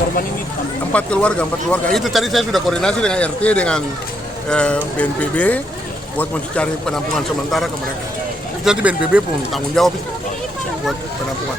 Korban ini 4 keluarga. Itu tadi saya sudah koordinasi dengan RT, dengan BNPB buat mencari penampungan sementara ke mereka. Itu nanti BNPB pun tanggung jawab itu buat penampungan.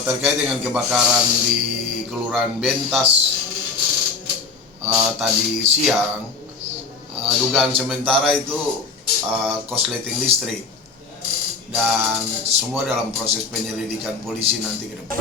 Terkait dengan kebakaran di Kelurahan Bentas tadi siang, dugaan sementara itu korsleting listrik, dan semua dalam proses penyelidikan polisi nanti ke depan.